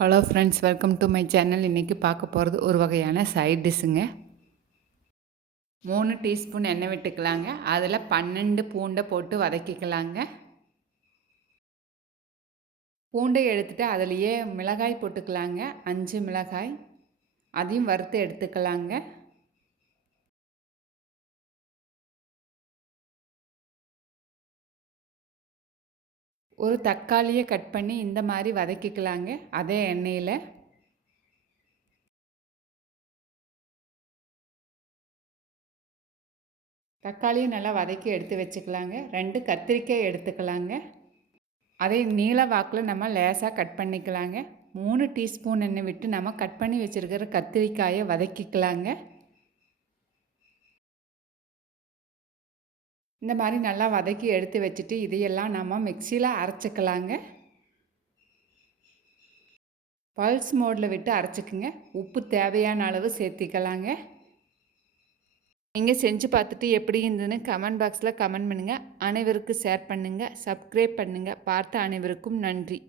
Hello friends, welcome to my channel. இன்றைக்கி பார்க்க போகிறது ஒரு வகையான சைட் டிஷ்ஷுங்க. 3 டீஸ்பூன் எண்ணெய் விட்டுக்கலாங்க. அதில் 12 பூண்டை போட்டு வதக்கிக்கலாங்க. பூண்டை எடுத்துகிட்டு அதிலையே மிளகாய் போட்டுக்கலாங்க. 5 மிளகாய், அதையும் வறுத்து எடுத்துக்கலாங்க. ஒரு தக்காளியை கட் பண்ணி இந்த மாதிரி வதக்கிக்கலாங்க. அதே எண்ணெயில் தக்காளியை நல்லா வதக்கி எடுத்து வச்சுக்கலாங்க. 2 கத்திரிக்காய் எடுத்துக்கலாங்க. அதை நீல வாக்கில் நம்ம லேசாக கட் பண்ணிக்கலாங்க. 3 டீஸ்பூன் எண்ணெய் விட்டு நம்ம கட் பண்ணி வச்சுருக்கிற கத்திரிக்காயை வதக்கிக்கலாங்க. இந்த மாதிரி நல்லா வதக்கி எடுத்து வச்சுட்டு இதையெல்லாம் நம்ம மிக்சியில் அரைச்சிக்கலாங்க. பல்ஸ் மோடில் விட்டு அரைச்சிக்குங்க. உப்பு தேவையான அளவு சேர்த்திக்கலாங்க. நீங்கள் செஞ்சு பார்த்துட்டு எப்படி இருந்ததுன்னு கமெண்ட் பாக்ஸில் கமெண்ட் பண்ணுங்கள். அனைவருக்கும் ஷேர் பண்ணுங்கள், சப்ஸ்கிரைப் பண்ணுங்கள். பார்த்த அனைவருக்கும் நன்றி.